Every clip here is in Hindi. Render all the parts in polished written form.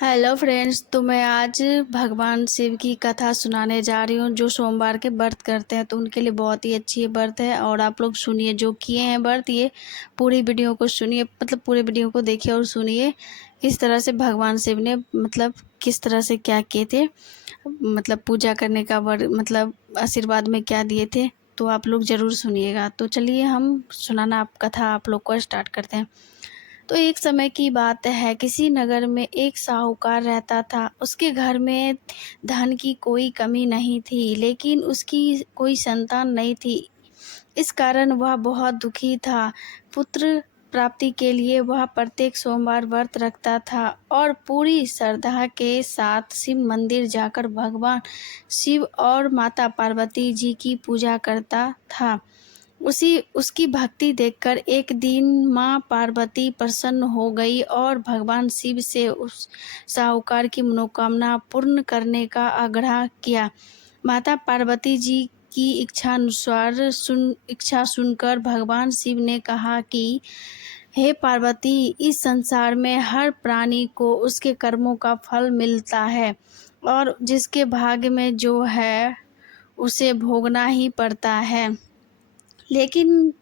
हेलो फ्रेंड्स, तो मैं आज भगवान शिव की कथा सुनाने जा रही हूँ। जो सोमवार के व्रत करते हैं तो उनके लिए बहुत ही अच्छी व्रत है। और आप लोग सुनिए, जो किए हैं व्रत, ये पूरी वीडियो को सुनिए, मतलब पूरे वीडियो को देखिए और सुनिए किस तरह से भगवान शिव ने किस तरह से क्या किए थे, पूजा करने का मतलब आशीर्वाद में क्या दिए थे। तो आप लोग ज़रूर सुनिएगा। तो चलिए हम सुनाना कथा आप लोग को स्टार्ट करते हैं। तो एक समय की बात है, किसी नगर में एक साहूकार रहता था। उसके घर में धन की कोई कमी नहीं थी, लेकिन उसकी कोई संतान नहीं थी। इस कारण वह बहुत दुखी था। पुत्र प्राप्ति के लिए वह प्रत्येक सोमवार व्रत रखता था और पूरी श्रद्धा के साथ शिव मंदिर जाकर भगवान शिव और माता पार्वती जी की पूजा करता था। उसकी भक्ति देखकर एक दिन माँ पार्वती प्रसन्न हो गई और भगवान शिव से उस साहूकार की मनोकामना पूर्ण करने का आग्रह किया। माता पार्वती जी की इच्छा सुनकर भगवान शिव ने कहा कि हे पार्वती, इस संसार में हर प्राणी को उसके कर्मों का फल मिलता है और जिसके भाग्य में जो है उसे भोगना ही पड़ता है। लेकिन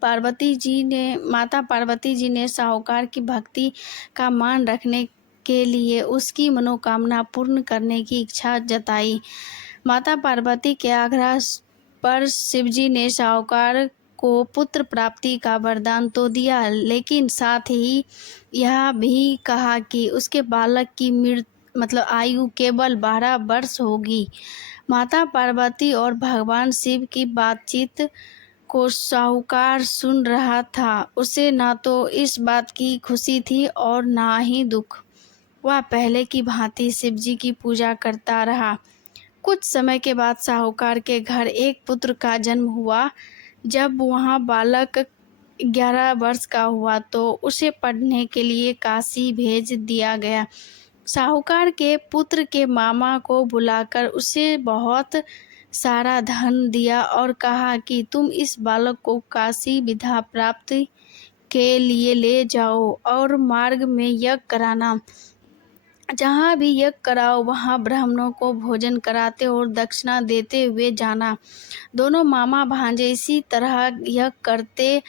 माता पार्वती जी ने साहूकार की भक्ति का मान रखने के लिए उसकी मनोकामना पूर्ण करने की इच्छा जताई। माता पार्वती के आग्रह पर शिवजी ने साहूकार को पुत्र प्राप्ति का वरदान तो दिया, लेकिन साथ ही यह भी कहा कि उसके बालक की आयु केवल 12 वर्ष होगी। माता पार्वती और भगवान शिव की बातचीत को साहूकार सुन रहा था। उसे ना तो इस बात की खुशी थी और ना ही दुख। वह पहले की भांति शिवजी की पूजा करता रहा। कुछ समय के बाद साहूकार के घर एक पुत्र का जन्म हुआ। जब वहाँ बालक 11 वर्ष का हुआ तो उसे पढ़ने के लिए काशी भेज दिया गया। साहूकार के पुत्र के मामा को बुलाकर उसे बहुत सारा धन दिया और कहा कि तुम इस बालक को काशी विद्या प्राप्ति के लिए ले जाओ और मार्ग में यज्ञ कराना। जहाँ भी यज्ञ कराओ वहाँ ब्राह्मणों को भोजन कराते और दक्षिणा देते हुए जाना। दोनों मामा भांजे इसी तरह यज्ञ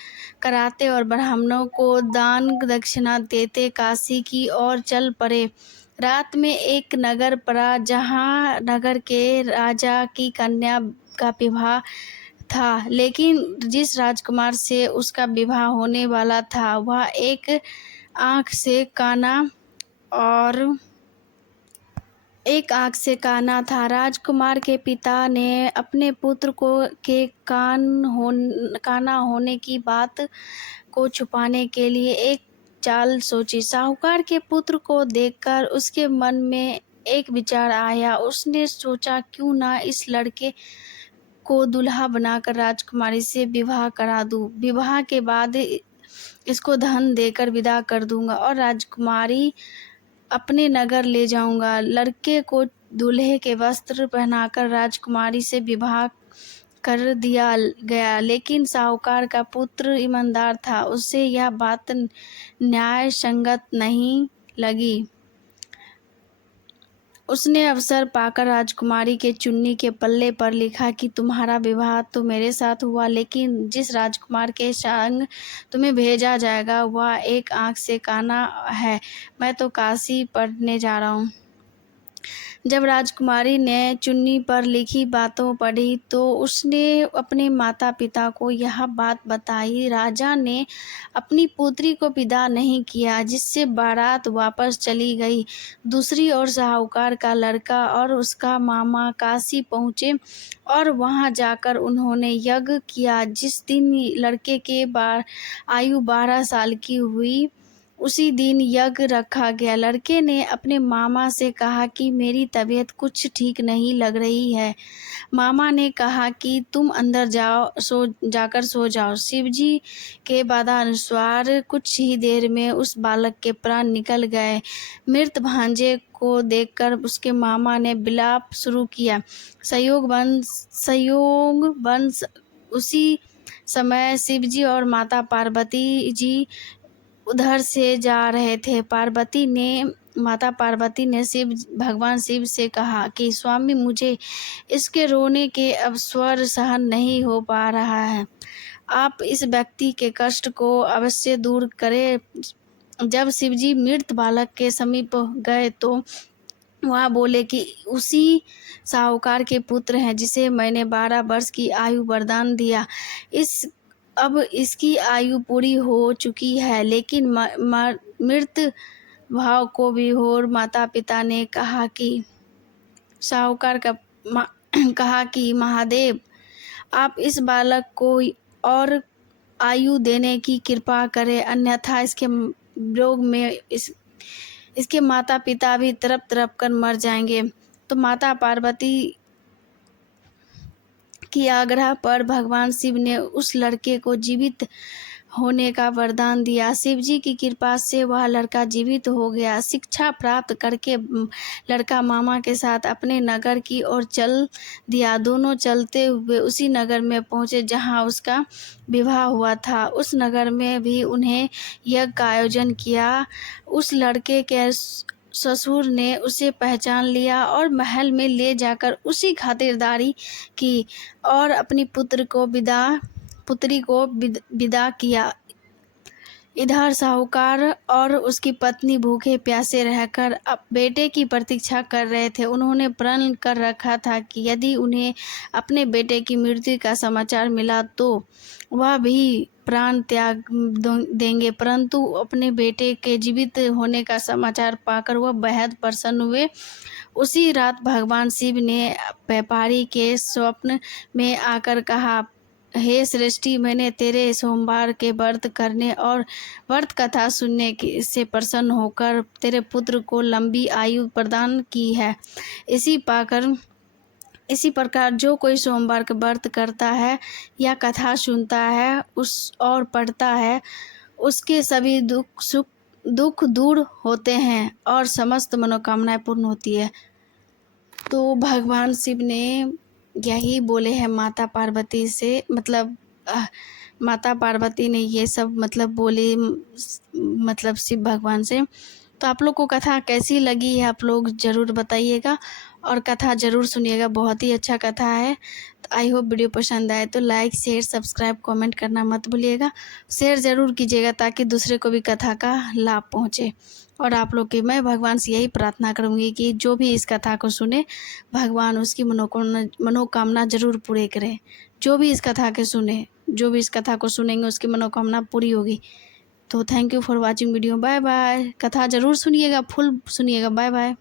कराते और ब्राह्मणों को दान दक्षिणा देते काशी की ओर चल पड़े। रात में एक नगर पड़ा, जहाँ नगर के राजा की कन्या का विवाह था। लेकिन जिस राजकुमार से उसका विवाह होने वाला था वह एक आँख से काना था। राजकुमार के पिता ने अपने पुत्र के काना होने की बात को छुपाने के लिए एक चाल सोची। साहूकार के पुत्र को देखकर उसके मन में एक विचार आया। उसने सोचा, क्यों ना इस लड़के को दूल्हा बनाकर राजकुमारी से विवाह करा दूं। विवाह के बाद इसको धन देकर विदा कर दूंगा और राजकुमारी अपने नगर ले जाऊंगा। लड़के को दूल्हे के वस्त्र पहनाकर राजकुमारी से विवाह कर दिया गया। लेकिन साहूकार का पुत्र ईमानदार था, उसे यह बात न्याय संगत नहीं लगी। उसने अवसर पाकर राजकुमारी के चुन्नी के पल्ले पर लिखा कि तुम्हारा विवाह तो मेरे साथ हुआ, लेकिन जिस राजकुमार के संग तुम्हें भेजा जाएगा वह एक आँख से काना है। मैं तो काशी पढ़ने जा रहा हूँ। जब राजकुमारी ने चुन्नी पर लिखी बातों पढ़ी तो उसने अपने माता पिता को यह बात बताई। राजा ने अपनी पुत्री को विदा नहीं किया, जिससे बारात वापस चली गई। दूसरी ओर साहूकार का लड़का और उसका मामा काशी पहुँचे और वहां जाकर उन्होंने यज्ञ किया। जिस दिन लड़के के आयु 12 साल की हुई उसी दिन यज्ञ रखा गया। लड़के ने अपने मामा से कहा कि मेरी तबीयत कुछ ठीक नहीं लग रही है। मामा ने कहा कि तुम अंदर जाकर सो जाओ। शिवजी के वादानुसार कुछ ही देर में उस बालक के प्राण निकल गए। मृत भांजे को देखकर उसके मामा ने विलाप शुरू किया। संयोग वंश उसी समय शिवजी और माता पार्वती जी उधर से जा रहे थे। पार्वती ने माता पार्वती ने भगवान शिव से कहा कि स्वामी, मुझे इसके रोने के अब स्वर सहन नहीं हो पा रहा है। आप इस व्यक्ति के कष्ट को अवश्य दूर करें। जब शिवजी मृत बालक के समीप गए तो वह बोले कि उसी साहूकार के पुत्र हैं जिसे मैंने 12 वर्ष की आयु वरदान दिया। अब इसकी आयु पूरी हो चुकी है, लेकिन मृत भाव को विभोर माता पिता ने कहा कि कहा कि महादेव, आप इस बालक को और आयु देने की कृपा करें, अन्यथा इसके रोग में इसके माता पिता भी तड़प तड़प कर मर जाएंगे। तो माता पार्वती की आग्रह पर भगवान शिव ने उस लड़के को जीवित होने का वरदान दिया। शिवजी की कृपा से वह लड़का जीवित हो गया। शिक्षा प्राप्त करके लड़का मामा के साथ अपने नगर की ओर चल दिया। दोनों चलते हुए उसी नगर में पहुँचे जहाँ उसका विवाह हुआ था। उस नगर में भी उन्हें यज्ञ का आयोजन किया। उस लड़के के ससुर ने उसे पहचान लिया और महल में ले जाकर उसी खातिरदारी की और अपनी पुत्री को विदा किया। इधर साहूकार और उसकी पत्नी भूखे प्यासे रहकर अब बेटे की प्रतीक्षा कर रहे थे। उन्होंने प्रण कर रखा था कि यदि उन्हें अपने बेटे की मृत्यु का समाचार मिला तो वह भी प्राण त्याग देंगे, परंतु अपने बेटे के जीवित होने का समाचार पाकर वह बेहद प्रसन्न हुए। उसी रात भगवान शिव ने व्यापारी के स्वप्न में आकर कहा, हे सृष्टि, मैंने तेरे सोमवार के व्रत करने और व्रत कथा सुनने से प्रसन्न होकर तेरे पुत्र को लंबी आयु प्रदान की है। इसी प्रकार जो कोई सोमवार का व्रत करता है या कथा सुनता है और पढ़ता है, उसके सभी दुख दूर होते हैं और समस्त मनोकामनाएं पूर्ण होती है। तो भगवान शिव ने यही बोले हैं माता पार्वती से, मतलब माता पार्वती ने ये सब बोले शिव भगवान से। तो आप लोग को कथा कैसी लगी है आप लोग ज़रूर बताइएगा और कथा ज़रूर सुनिएगा, बहुत ही अच्छा कथा है। तो आई होप वीडियो पसंद आए तो लाइक शेयर सब्सक्राइब कमेंट करना मत भूलिएगा। शेयर ज़रूर कीजिएगा ताकि दूसरे को भी कथा का लाभ पहुँचे। और आप लोग की मैं भगवान से यही प्रार्थना करूँगी कि जो भी इस कथा को सुने भगवान उसकी मनोकामना ज़रूर पूरे करें। जो भी इस कथा को सुनेंगे उसकी मनोकामना पूरी होगी। तो thank you for watching video. Bye bye. कथा ज़रूर सुनिएगा, फुल सुनिएगा। Bye bye.